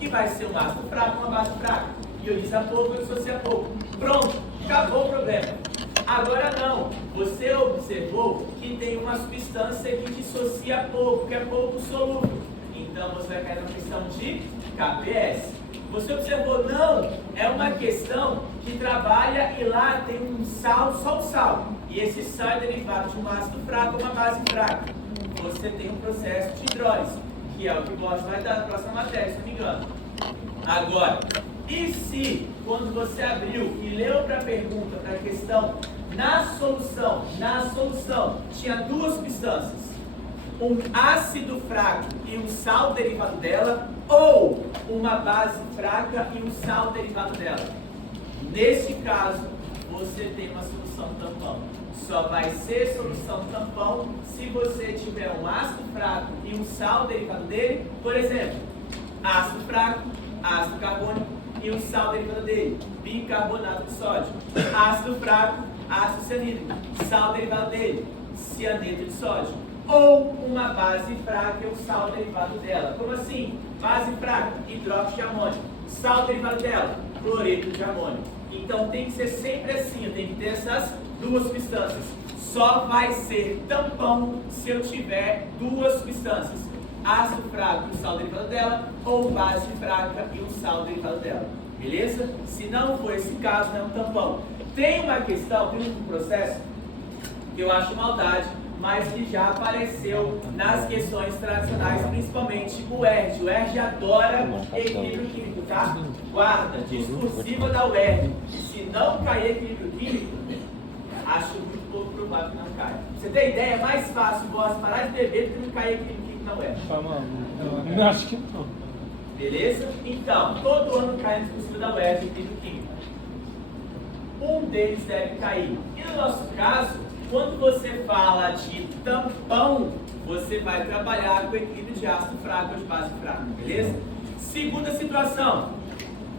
que vai ser um ácido fraco, uma base fraca. Ioniza pouco, dissocia pouco. Pronto, acabou o problema. Agora não, você observou que tem uma substância que dissocia pouco, que é pouco solúvel. Então você vai cair na questão de KPS. Você observou, não, é uma questão que trabalha e lá tem um sal, só um sal. E esse sal é derivado de um ácido fraco ou uma base fraca. Você tem um processo de hidrólise, que é o que o Bosch vai dar na próxima matéria, se não me engano. Agora, e se, quando você abriu e leu para a pergunta, para a questão, na solução, tinha duas substâncias, um ácido fraco e um sal derivado dela, ou uma base fraca e um sal derivado dela? Neste caso, você tem uma solução tampão. Só vai ser solução tampão se você tiver um ácido fraco e um sal derivado dele. Por exemplo, ácido fraco, ácido carbônico e um sal derivado dele, bicarbonato de sódio. Ácido fraco, ácido cianídrico, sal derivado dele, cianeto de sódio. Ou uma base fraca e um sal derivado dela. Como assim? Base fraca, hidróxido de amônio. Sal derivado dela, cloreto de amônio. Então tem que ser sempre assim, eu tenho que ter essas duas substâncias. Só vai ser tampão se eu tiver duas substâncias. Ácido fraco e um sal derivado dela, ou base fraca e um sal derivado dela. Beleza? Se não for esse caso, não é um tampão. Tem uma questão, tem um processo que eu acho maldade, mas que já apareceu nas questões tradicionais, principalmente o UERJ. O UERJ adora equilíbrio químico, tá? Guarda, discursiva da UERJ. Se não cair equilíbrio químico, acho muito pouco provável que não caia. Pra você ter ideia, é mais fácil você parar de beber do que não cair equilíbrio químico na UERJ. Eu acho que não. Beleza? Então, todo ano cai no discursivo da UERJ equilíbrio químico. Um deles deve cair. E no nosso caso, quando você fala de tampão, você vai trabalhar com o equilíbrio de ácido fraco ou de base fraca, beleza? Segunda situação,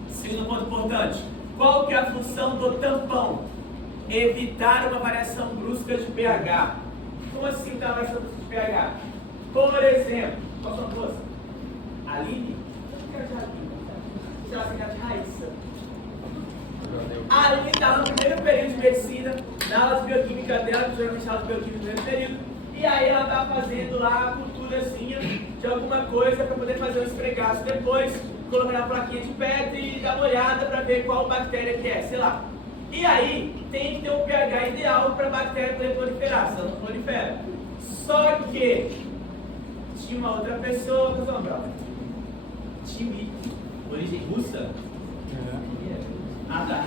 segundo ponto importante, qual que é a função do tampão? Evitar uma variação brusca de pH. Como assim uma variação brusca de pH? Por exemplo, qual são duas? Aline? Será que é de Raíssa? A Aline está no primeiro período de medicina, na aula de bioquímica dela, que geralmente aula de bioquímica no primeiro período, e aí ela está fazendo lá a culturazinha de alguma coisa para poder fazer um esfregaço depois, colocar na plaquinha de pedra e dar uma olhada para ver qual bactéria que é, sei lá. E aí tem que ter um pH ideal para a bactéria poder proliferar, se ela não prolifera. Só que tinha uma outra pessoa, Dimitri, origem russa? Ah, tá.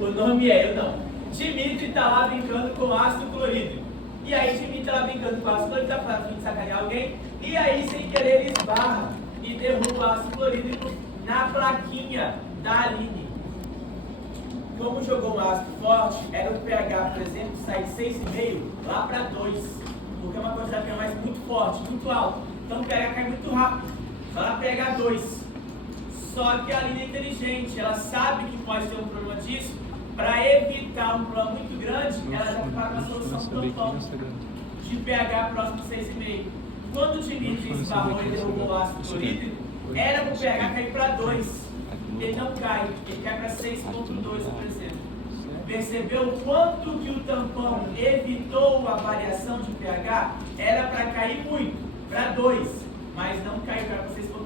O nome é, eu não. Dimitri tá lá brincando com ácido clorídrico. E aí Dimitri tá lá brincando com ácido clorídrico, tá fim de sacanear alguém. E aí, sem querer, ele esbarra e derruba o ácido clorídrico na plaquinha da Aline. Como jogou um ácido forte, era um pH, por exemplo, sair de 6,5 lá para 2. Porque é uma quantidade de pH muito forte, muito alto. Então o pH cai muito rápido. Vai lá pH 2. Só que a Aline é inteligente, ela sabe que pode ter um problema disso. Para evitar um problema muito grande, ela já prepara uma solução tampão de pH próximo de 6,5. Quando o Dimitri esbarrou e derrubou o ácido clorídrico, era para o pH cair para 2. Ele não cai, ele cai para 6,2, por exemplo. Percebeu o quanto que o tampão evitou a variação de pH? Era para cair muito, para 2, mas não caiu para 6,2.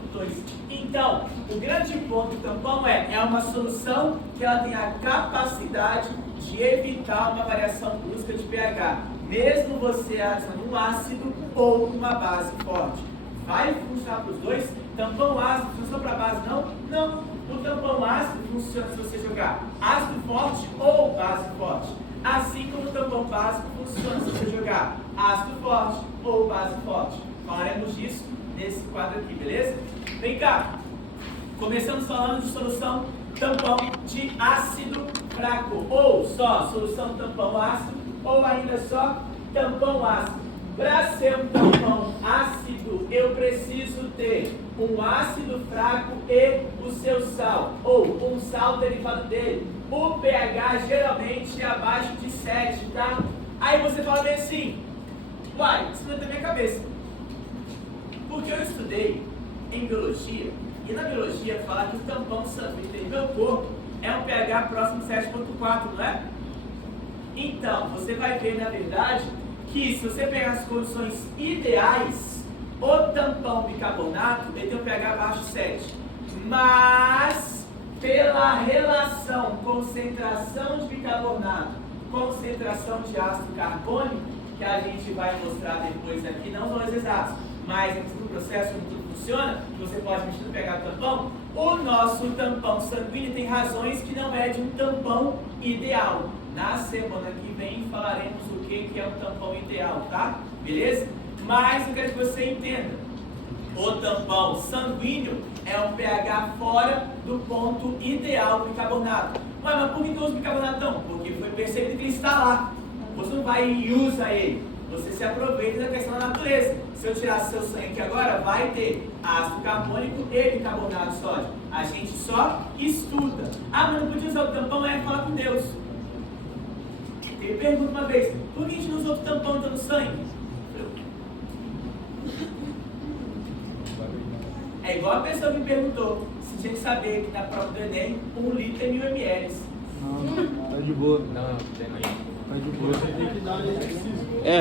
Então, o grande ponto do tampão é uma solução que ela tem a capacidade de evitar uma variação brusca de pH, mesmo você adicionando um ácido ou uma base forte. Vai funcionar para os dois? Tampão ácido funciona para a base? Não? Não. O tampão ácido funciona se você jogar ácido forte ou base forte. Assim como o tampão básico funciona se você jogar ácido forte ou base forte. Falaremos disso nesse quadro aqui, beleza? Vem cá. Começamos falando de solução tampão de ácido fraco. Ou só solução tampão ácido, ou ainda só tampão ácido. Para ser um tampão ácido, eu preciso ter um ácido fraco e o seu sal, ou um sal derivado dele. O pH geralmente é abaixo de 7, tá? Aí você fala bem assim, uai, isso não é da minha cabeça. Porque eu estudei em biologia, E na biologia fala que o tampão sanguíneo do meu corpo é um pH próximo de 7,4, não é? Então, você vai ver, na verdade, que se você pegar as condições ideais, o tampão bicarbonato ele tem um pH abaixo de 7. Mas, pela relação concentração de bicarbonato, concentração de ácido carbônico, que a gente vai mostrar depois aqui, não valores exatos, mas aqui no processo como tudo funciona, que você pode mexer no pH do tampão, o nosso tampão sanguíneo tem razões que não é de um tampão ideal. Na semana que vem falaremos o que é um tampão ideal, tá? Beleza? Mas eu quero que você entenda. O tampão sanguíneo é um pH fora do ponto ideal do bicarbonato. Mas por que eu uso bicarbonato não? Porque foi percebido que ele está lá. Você não vai e usa ele. Você se aproveita da questão da natureza. Se eu tirar seu sangue aqui agora, vai ter ácido carbônico e bicarbonato de sódio. A gente só estuda. Ah, mas não podia usar o tampão? É falar com Deus. Eu pergunto uma vez, por que a gente não usou o tampão então no sangue? É igual a pessoa que me perguntou se tinha que saber que na prova do Enem 1 litro é 1000 ml. Não, tá de boa. Não, tem mais. Tá de boa.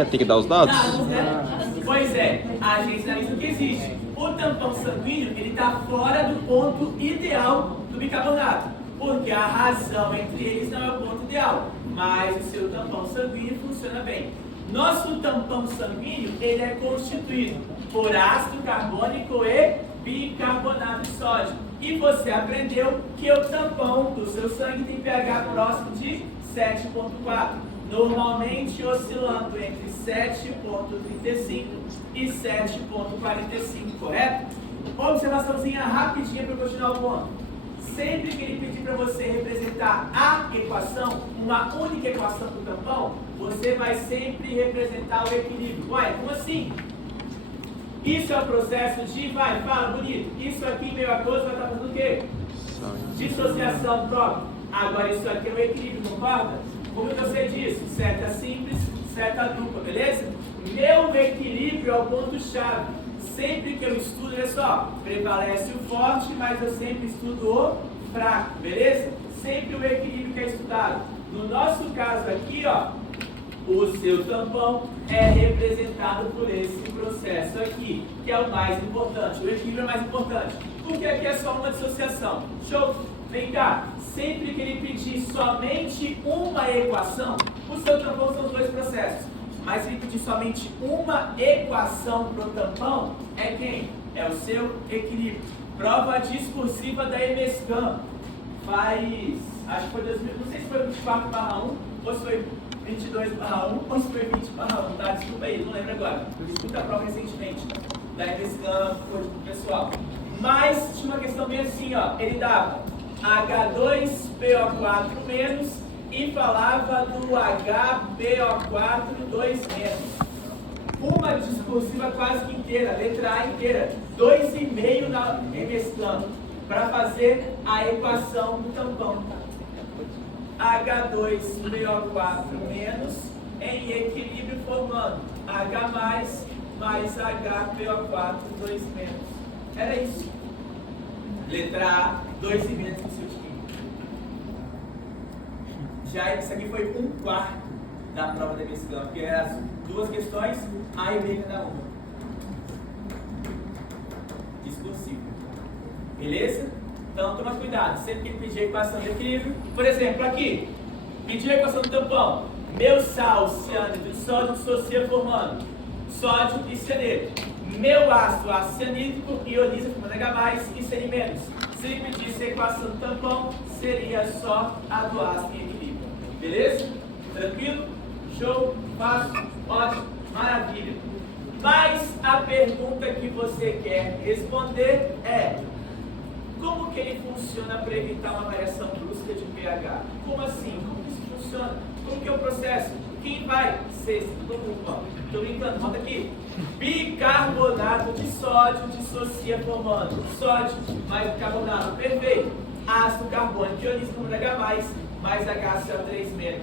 Tem que dar os dados? Dados, né? Pois é, a gente analisa o que existe. O tampão sanguíneo, ele está fora do ponto ideal do bicarbonato, porque a razão entre eles não é o ponto ideal, mas o seu tampão sanguíneo funciona bem. Nosso tampão sanguíneo, ele é constituído por ácido carbônico e bicarbonato de sódio. E você aprendeu que o tampão do seu sangue tem pH próximo de 7,4. Normalmente oscilando entre 7,35 e 7,45, correto? Uma observaçãozinha rapidinha para continuar o ponto. Sempre que ele pedir para você representar a equação, uma única equação do tampão, você vai sempre representar o equilíbrio. Uai, como assim? Isso é o processo de, fala bonito, isso aqui meio aquoso vai estar fazendo o quê? Dissociação própria. Agora isso aqui é o equilíbrio, concorda? Como que eu sei disso? Seta simples, seta dupla, beleza? Meu equilíbrio é o ponto-chave. Sempre que eu estudo, olha só, prevalece o forte, mas eu sempre estudo o fraco, beleza? Sempre o equilíbrio que é estudado. No nosso caso aqui, ó, o seu tampão é representado por esse processo aqui, que é o mais importante. O equilíbrio é o mais importante, porque aqui é só uma dissociação. Show? Vem cá, sempre que ele pedir somente uma equação, o seu tampão são os dois processos. Mas se ele pedir somente uma equação para o tampão, é quem? É o seu equilíbrio. Prova discursiva da EMESCAM. Acho que foi 2000, não sei se foi 24/1, ou se foi 22/1, ou se foi 20/1, tá? Desculpa aí, não lembro agora. Eu discuto a prova recentemente, da EMESCAM, coisa do pessoal. Mas tinha uma questão bem assim, ó. Ele dava H2PO4- e falava do HBO4- uma discursiva quase que inteira, letra A inteira, 2,5 na EMESCAM, para fazer a equação do tampão. H2PO4- em equilíbrio formando H mais HPO4- Era isso. Letra A, 2,5 no seu time. Já isso aqui foi 1/4 da prova da EMESCAM, porque eram as duas questões, A e B cada uma. Discursivo. Beleza? Então toma cuidado, sempre que pedir a equação de equilíbrio. Por exemplo, aqui, pedir a equação do tampão. Meu sal ciânido de sódio dissocia formando sódio e cianeto. Meu ácido cianídrico ioniza formando H+, e CN-. Se ele pedisse a equação do tampão, seria só a do ácido em equilíbrio. Beleza? Tranquilo? Show? Fácil? Ótimo? Maravilha. Mas a pergunta que você quer responder é: como que ele funciona para evitar uma variação brusca de pH? Como assim? Como que isso funciona? Como que é o processo? Quem vai ser? Estou brincando, volta aqui. Bicarbonato de sódio dissocia formando sódio mais bicarbonato. Perfeito. Ácido carbônico ioniza formando H+, mais HCO3-.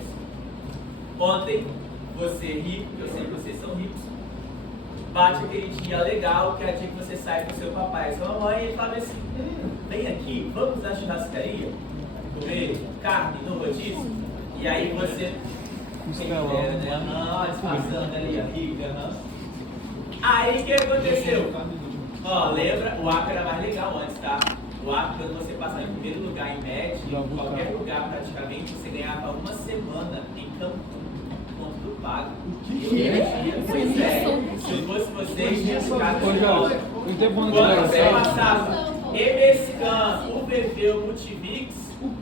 Ontem, você rico, eu sei que vocês são ricos, bate aquele dia legal, que é o dia que você sai com seu papai e sua mamãe, e ele fala assim: vem aqui, vamos na churrascaria, comer carne no rodízio, e aí você... Passando ali a rica, Aí o que aconteceu? Ó, lembra, o APA era mais legal antes, tá? O APA, quando você passava em primeiro lugar em média, em qualquer lugar praticamente, você ganhava uma semana em Cancún, ponto do pago. Pois é, se fosse vocês, tinha ficado quando você passava EBSCAN, UBV ou Multivix,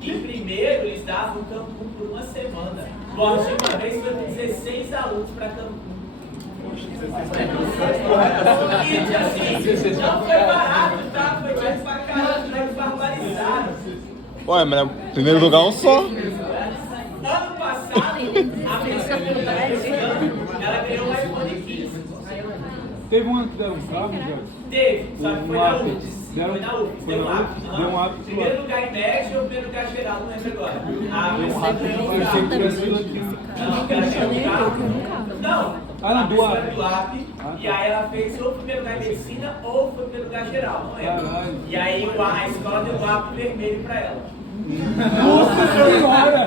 em primeiro eles davam Cancún por uma semana. Por última vez foi 16 alunos para Cancún. E assim, não foi barato, tá? Foi mais pra caramba, eles barbarizaram. Ué, mas é primeiro lugar um só. Ano passado, a pessoa ela ganhou um iPhone 15. Teve um ano que deram um carro, já? Teve, só que foi na UFS. Foi na UFS, deu um app. Deu Primeiro lugar em média ou primeiro lugar geral, não lembro agora. A pessoa ganhou um carro. Não, ela ganhou um carro. Não. A pessoa do app, e aí ela fez ou primeiro lugar em medicina ou foi primeiro lugar geral, não lembro. E aí a escola deu um app vermelho pra ela. Nossa senhora!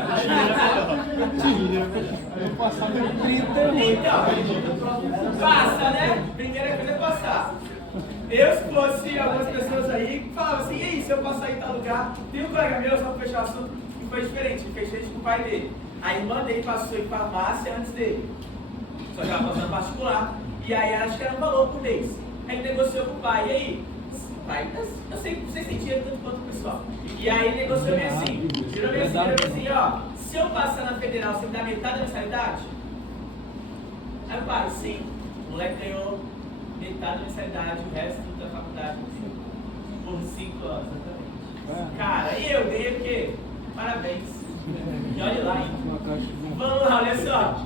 Eu passava 30. Então, passa, né? Primeira coisa é passar. Eu, se fosse algumas pessoas aí, falavam assim, e aí, se eu passar em tal lugar, tem um colega meu, só pra fechar o assunto, que foi diferente, ele fez com o pai dele. A irmã dele passou em farmácia antes dele. Só que ela passou na particular, e aí acho que era um valor por mês. Aí negociou com o pai, e aí? Pai, eu sei que vocês têm dinheiro tanto quanto o pessoal. E aí negociou bem assim, tirou bem assim, ó, se eu passar na federal, você me dá metade da mensalidade? Aí o pai, sim, o moleque ganhou metade da mensalidade, o resto da faculdade, por 5 anos, exatamente. Cara, e eu ganhei o quê? Parabéns. E olha lá, hein? Vamos lá, olha só.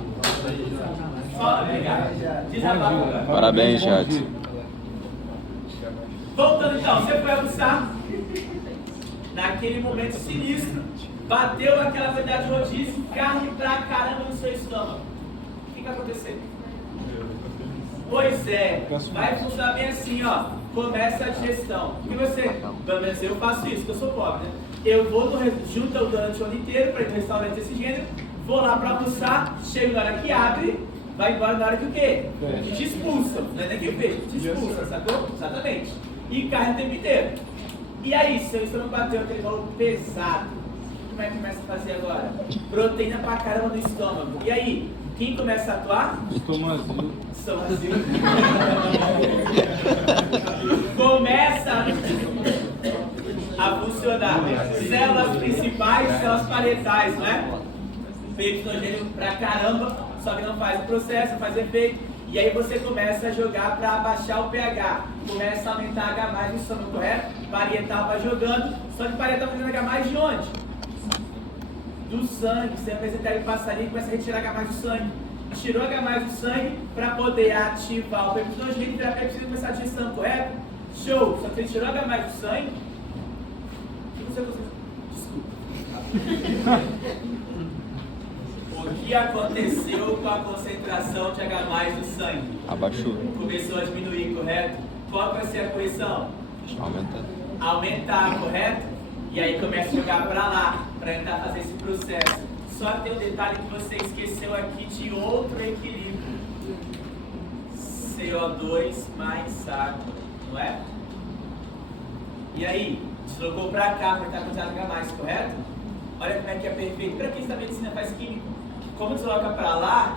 Só, obrigado. Desabafo. Parabéns, chat. Voltando então, você foi almoçar, naquele momento sinistro, bateu aquela quantidade de rodízio, carne pra caramba no seu estômago. O que vai acontecer? Pois é, vai funcionar bem assim, ó. Começa a digestão. E você, pelo menos eu faço isso, porque eu sou pobre, né? Eu vou junto ao durante o ano inteiro para ir no restaurante desse gênero, vou lá para almoçar, chego na hora que abre, vai embora na hora que o quê? Te expulsam, não é nem que eu vejo, te expulsam, sacou? Exatamente. E carne o tempo inteiro. E aí, seu estômago bateu aquele valor pesado, como é que começa a fazer agora? Proteína pra caramba no estômago. E aí, quem começa a atuar? Estômago. Começa a funcionar. Células principais, células parietais, não é? Peptogênio pra caramba, só que não faz o processo, não faz efeito. E aí você começa a jogar para abaixar o pH. Começa a aumentar H+ no estômago, correto? Parietal vai jogando, só que parietal vai fazendo H+ de onde? Do sangue. Você apresentar ele passarinho e começa a retirar H+ do sangue. Tirou H+ do sangue para poder ativar o peptogênio e virar pepsina e começar a digestão, correto? Show! Só que ele tirou H+ do sangue. O que você Desculpa. O que aconteceu com a concentração de H+ do sangue? Abaixou. Começou a diminuir, correto? Qual vai ser a correção? Aumentando. Aumentar, correto? E aí começa a jogar para lá, para tentar fazer esse processo. Só que tem um detalhe que você esqueceu aqui de outro equilíbrio. CO2 mais água, não é? E aí, deslocou para cá para tentar quantidade de H+, correto? Olha como é que é perfeito. Para quem está medicina faz química, como desloca para lá,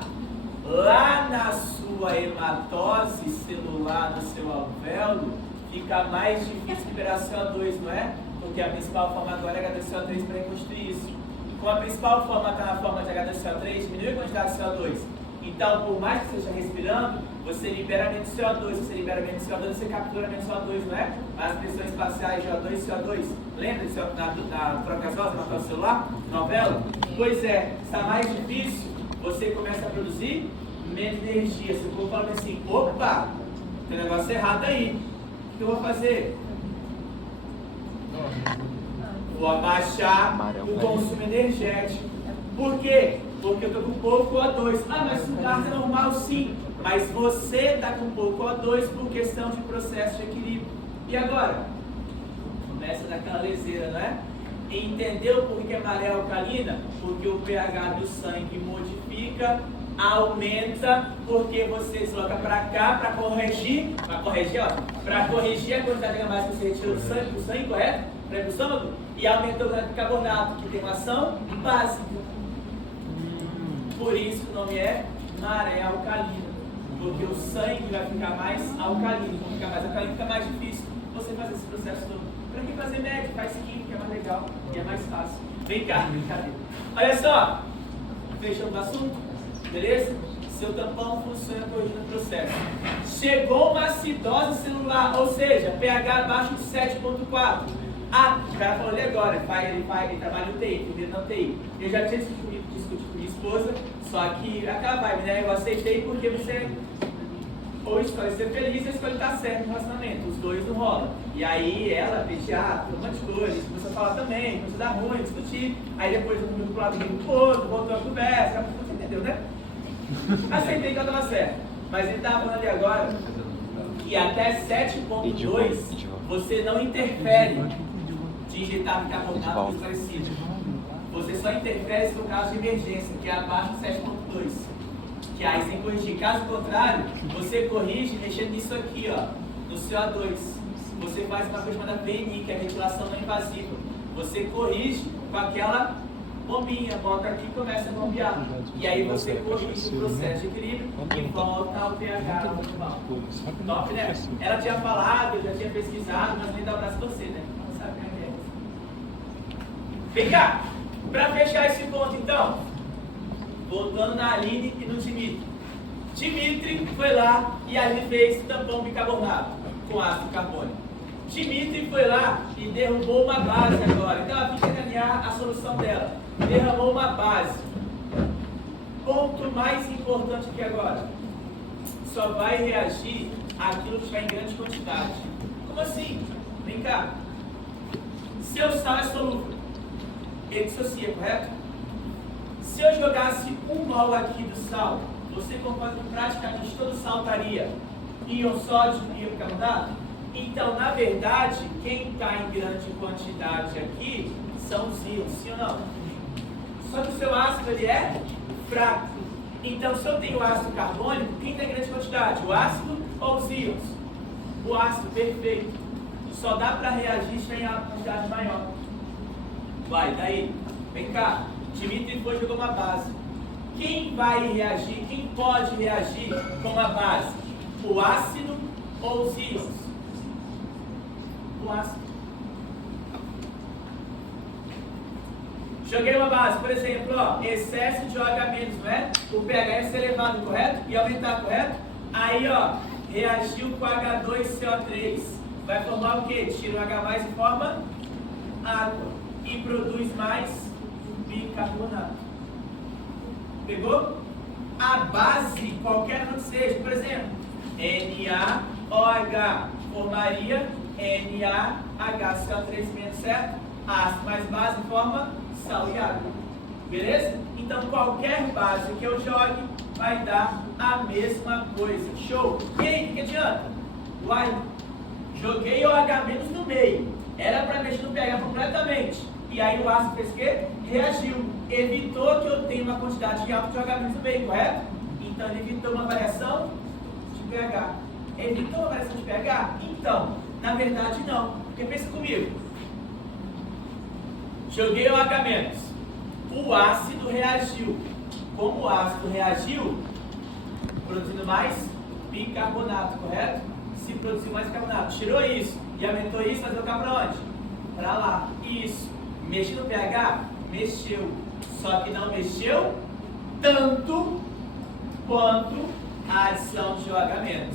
lá na sua hematose celular, no seu alvéolo, fica mais difícil liberar CO2, não é? Porque a principal forma agora é H2CO3 para reconstruir isso. Como a principal forma está na forma de H2CO3, diminui a quantidade de CO2. Então, por mais que você esteja respirando, você libera menos CO2. Você libera menos CO2, você captura menos CO2, não é? As pressões espaciais CO2 e CO2. Lembra da troca gasosa, na celular, no alvéolo? Pois é, está mais difícil, você começa a produzir menos energia. Você ficou falando assim, opa, tem um negócio errado aí. O que eu vou fazer? Vou abaixar o consumo energético. Por quê? Porque eu estou com pouco O2. Ah, mas o carro é normal sim. Mas você está com pouco O2 por questão de processo de equilíbrio. E agora? Começa daquela leseira, não é? Entendeu por que a maré é alcalina? Porque o pH do sangue modifica, aumenta, porque você desloca para cá para corrigir a quantidade de gama que você retirou do sangue, correto? Para ir para o estômago, e aumentou o grau de bicarbonato, que tem uma ação básica. Por isso o nome é maré alcalina, porque o sangue vai ficar mais alcalino. Quando ficar mais alcalino, fica mais difícil você fazer esse processo todo. Para que fazer médico? Faz química, é mais legal e é mais fácil. Vem cá, brincadeira. Olha só, fechando o assunto, beleza? Seu tampão funciona corrigindo o processo. Chegou uma acidose celular, ou seja, pH abaixo de 7,4. Ah, o cara falou ali agora, ele trabalha no TI, primeiro na TI. Eu já tinha discutido com minha esposa, só que aquela vibe, né? Eu aceitei porque você ou escolhe ser feliz ou escolhe estar certo no relacionamento. Os dois não rolam. E aí ela, pediatra, um monte de coisa, começou a falar também, começou a dar ruim, discutir. Aí depois eu fui pro lado do outro, voltou a conversa, você entendeu, né? Aceitei que ela estava certa. Mas ele estava falando ali agora que até 7,2 você não interfere de injetar bicarbonato esclarecido. Você só interfere se for caso de emergência, que é abaixo de 7,2. Que aí você tem que corrigir. Caso contrário, você corrige mexendo nisso aqui, ó, no CO2. Você faz uma coisa chamada PNI, que é a ventilação não invasiva. Você corrige com aquela bombinha, bota aqui e começa a bombear. E aí você corrige o processo de equilíbrio e volta ao pH normal. Top, né? Ela tinha falado, eu já tinha pesquisado, mas nem dá o braço pra você, né? Não sabe o que é. Vem cá! Para fechar esse ponto, então, voltando na Aline e no Dimitri. Dimitri foi lá e a Aline fez tampão bicarbonato com ácido carbônico. Dimitri foi lá e derrubou uma base agora. Então ela fica ganhar a solução dela. Derramou uma base. Ponto mais importante aqui agora. Só vai reagir aquilo que está em grande quantidade. Como assim? Vem cá. Seu sal é solúvel. Ele dissocia, correto? Se eu jogasse um mol aqui do sal, você compara praticamente todo o sal estaria íon sódio e íon bicarbonato? Então, na verdade, quem está em grande quantidade aqui são os íons, sim ou não? Só que o seu ácido ele é fraco. Então, se eu tenho ácido carbônico, quem está em grande quantidade? O ácido ou os íons? O ácido, perfeito. Só dá para reagir se tem a quantidade maior. Vai, daí, vem cá. Dimitri foi e jogou uma base. Quem vai reagir, quem pode reagir com a base? O ácido ou os íons? O ácido. Joguei uma base, por exemplo, ó, excesso de OH-, não é? O pH ia ser elevado, correto? E aumentar, correto? Aí, ó, reagiu com H2CO3. Vai formar o quê? Tira o H+, e forma água. E produz mais bicarbonato. Pegou? A base, qualquer uma que seja, por exemplo, NaOH formaria NaHCO3 menos, certo? Ácido mais base forma sal e água. Beleza? Então qualquer base que eu jogue vai dar a mesma coisa. Show? E aí, o que adianta? Uai, joguei OH- no meio. Era para mexer no pH completamente. E aí o ácido fez o quê? Reagiu. Evitou que eu tenha uma quantidade de alta de OH- no meio, correto? Então ele evitou uma variação de pH. Evitou uma variação de pH? Então, na verdade não. Porque pensa comigo. Joguei OH-. O ácido reagiu. Como o ácido reagiu, produzindo mais bicarbonato, correto? Se produziu mais bicarbonato, tirou isso e aumentou isso, vai colocar para onde? Para lá. Isso. Mexeu no pH? Mexeu. Só que não mexeu tanto quanto a adição de OH-.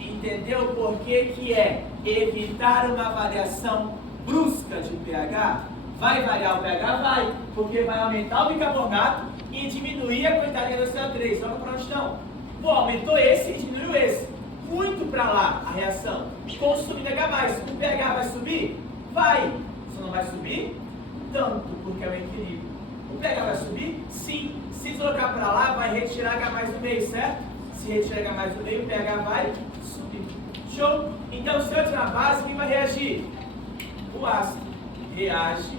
Entendeu por que é evitar uma variação brusca de pH? Vai variar o pH? Vai, porque vai aumentar o bicarbonato e diminuir a quantidade de H2CO3. Olha para onde estão. Pô, aumentou esse e diminuiu esse. Muito para lá a reação. Consumindo H+. O pH vai subir? Vai. Só não vai subir tanto, porque é o equilíbrio. O pH vai subir? Sim. Se deslocar para lá, vai retirar H+ do meio, certo? Se retirar H+ do meio, o pH vai subir. Show? Então, se eu tirar a base, quem vai reagir? o ácido reage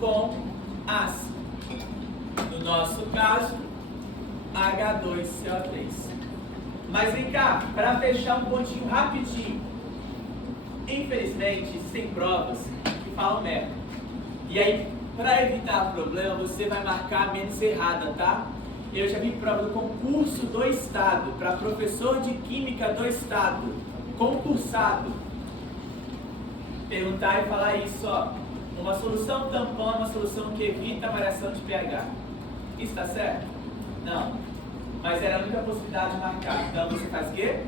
com ácido. No nosso caso, H2CO3. Mas vem cá, para fechar um pontinho rapidinho. Infelizmente, existem provas que falam merda. E aí, para evitar problema, você vai marcar a menos errada, tá? Eu já vi prova do concurso do estado, para professor de química do estado, concursado, perguntar e falar isso, ó. Uma solução tampão é uma solução que evita a variação de pH. Isso está certo? Não. Mas era a única possibilidade de marcar. Então você faz o quê?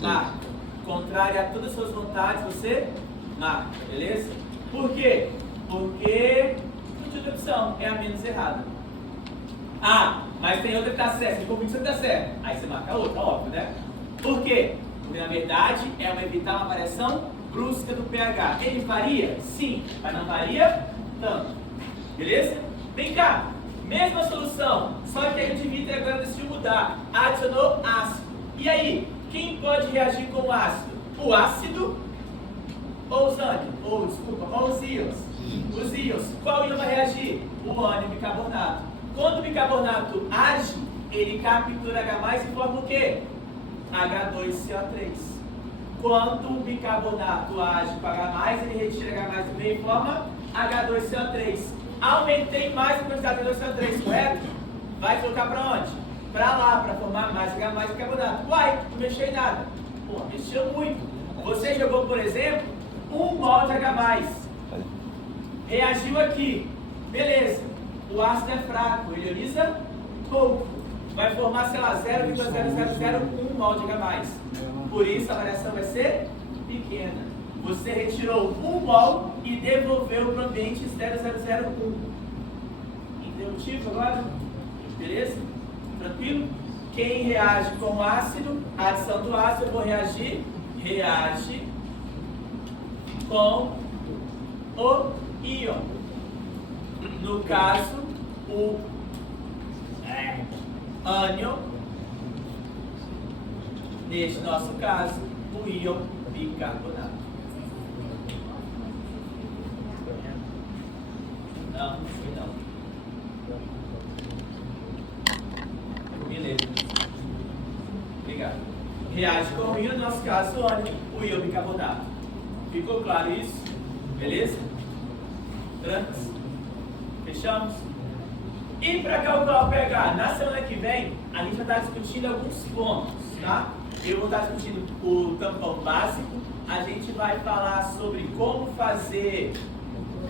Marca. Contrário a todas as suas vontades, você marca, beleza? Por quê? Porque não tinha outra opção, é a menos errada. Ah, mas tem outra que está certa, tem convicção que está certa. Aí você marca outra, óbvio, né? Por quê? Porque na verdade é uma evitar uma variação brusca do pH. Ele varia? Sim, mas não varia tanto. Beleza? Vem cá, mesma solução, só que a Dimitri agora decidiu mudar. Adicionou ácido. E aí, quem pode reagir com o ácido? O ácido ou os ânions? Ou, desculpa, ou os íons? Os íons. Qual íon vai reagir? O ânion bicarbonato. Quando o bicarbonato age, ele captura H+, e forma o quê? H2CO3. Quando o bicarbonato age com H+, ele retira H+ do meio e forma H2CO3. Aumentei mais a quantidade de H2CO3, correto? Vai colocar para onde? Para lá, para formar mais H+ bicarbonato. Uai, não mexeu em nada. Pô, mexeu muito. Você jogou, por exemplo, 1 mol de H+. Reagiu aqui. Beleza. O ácido é fraco, ele ioniza pouco. Vai formar, sei lá, 0,0001 mol de H+. Por isso a variação vai ser pequena. Você retirou 1 mol e devolveu para o ambiente 0,001. Entendeu o motivo agora? Beleza? Tranquilo? Quem reage com o ácido, a adição do ácido, eu vou reage com o íon. No caso, o ânion. Neste nosso caso, o íon bicarbonato. Não, foi não. Beleza. Obrigado. Reage com o íon, no nosso caso, o ânion, o íon bicarbonato. Ficou claro isso? Beleza? Tranques? Fechamos? E para calcular o pH, na semana que vem, a gente vai estar discutindo alguns pontos, tá? Eu vou estar discutindo o tampão básico, a gente vai falar sobre como fazer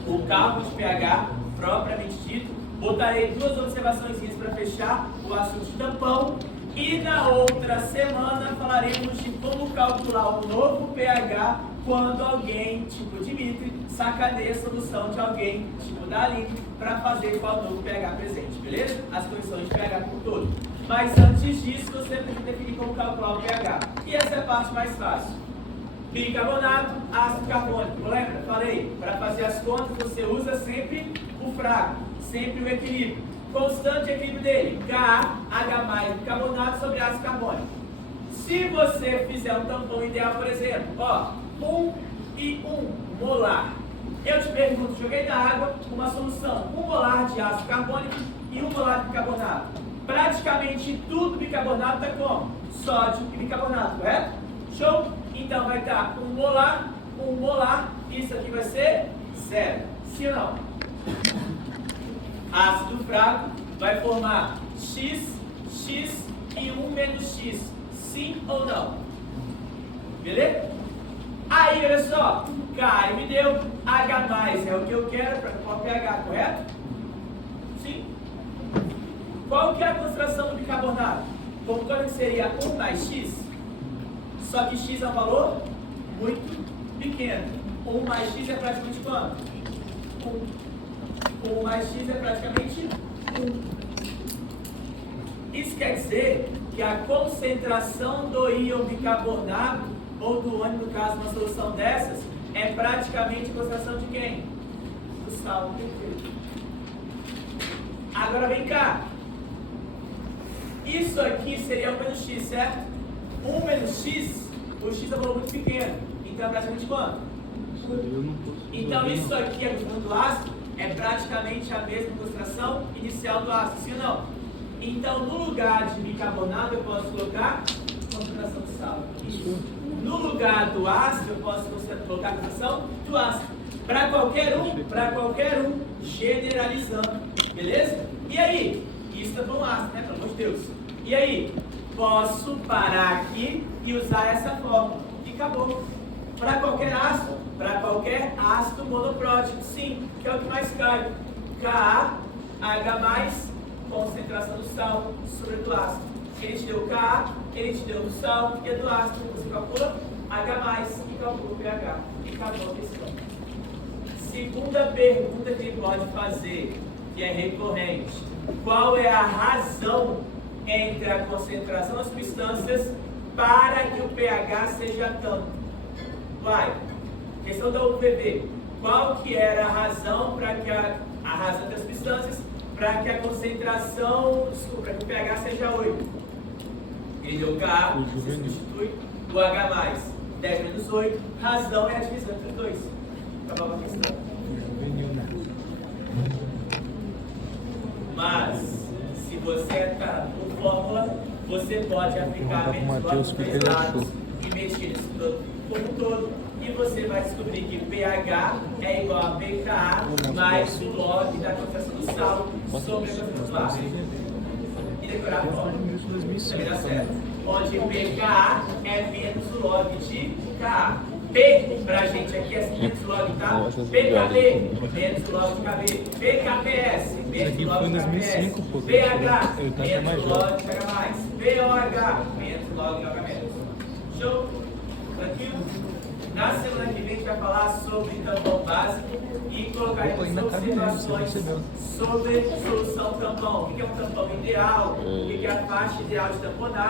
o cálculo de pH propriamente dito. Botarei 2 observações para fechar o assunto de tampão. E na outra semana falaremos de como calcular o novo pH quando alguém, tipo Dimitri, sacaneia a solução de alguém, tipo Dali, para fazer qual o novo pH presente, beleza? As condições de pH por todo. Mas antes disso, você tem que definir como calcular o pH. E essa é a parte mais fácil. Bicarbonato, ácido carbônico. Lembra? Falei, para fazer as contas você usa sempre o fraco, sempre o equilíbrio. Constante equilíbrio dele, KH+, bicarbonato sobre ácido carbônico. Se você fizer um tampão ideal, por exemplo, ó, 1 e 1 molar. Eu te pergunto, joguei na água uma solução, 1 molar de ácido carbônico e 1 molar de bicarbonato. Praticamente tudo bicarbonato está como? Sódio e bicarbonato, correto? Show? Então vai estar 1 molar, isso aqui vai ser 0. Sim ou não? Ácido fraco vai formar X, X e 1 menos X. Sim ou não? Beleza? Aí, olha só, K me deu H+, é o que eu quero para o pH, correto? Sim. Qual que é a concentração do bicarbonato? Como quando seria 1 mais X? Só que X é um valor muito pequeno. 1 mais X é praticamente quanto? 1. 1 mais X é praticamente 1. Isso quer dizer que a concentração do íon bicarbonato, ou do ânion, no caso, uma solução dessas, é praticamente a concentração de quem? Do sal. Perfeito. Agora vem cá. Isso aqui seria 1 menos X, certo? 1 menos X, o X é um valor muito pequeno. Então é praticamente quanto? Eu não posso. Então isso aqui, a concentração do ácido, é praticamente a mesma concentração inicial do ácido, sim ou não? Então no lugar de bicarbonato eu posso colocar concentração de sal. Isso. No lugar do ácido eu posso colocar a concentração do ácido. Para qualquer um, generalizando, beleza? E aí? Isso é bom ácido, né? Pelo amor de Deus. E aí? Posso parar aqui e usar essa fórmula. E acabou. Para qualquer ácido monoprótico, sim, que é o que mais cai. Ka, H+, concentração do sal sobre do ácido. Ele te deu Ka, ele te deu do sal e do ácido. Você calcula H+, e calcula o pH. E acabou a questão. Segunda pergunta que ele pode fazer, que é recorrente. Qual é a razão entre a concentração das substâncias para que o pH seja tanto? Vai. Questão da UPV. Qual que era a razão para que a razão das substâncias para que a concentração, para que o pH seja 8? Ele deu Ka, você substitui o H+, 10 menos 8. Razão é a divisão entre os dois. Acabava a questão. Mas, se você está com fórmula, você pode aplicar menos pesados e mexer isso como um todo. E você vai descobrir que pH é igual a pKa mais o log da concentração do sal sobre a concentração do ácido. E decorar a fórmula. Também dá certo. Onde pKa é menos o log de Ka. P pra gente aqui é menos o log, tá? PKB, menos o log de KB. PKPS, menos o log de KPS. pH, menos o log de H+. POH, menos o log de H-. Show? Tranquilo? Na semana que vem a gente vai falar sobre tampão básico e colocar observações sobre solução tampão. O que é um tampão ideal? O que é a faixa ideal de tamponagem?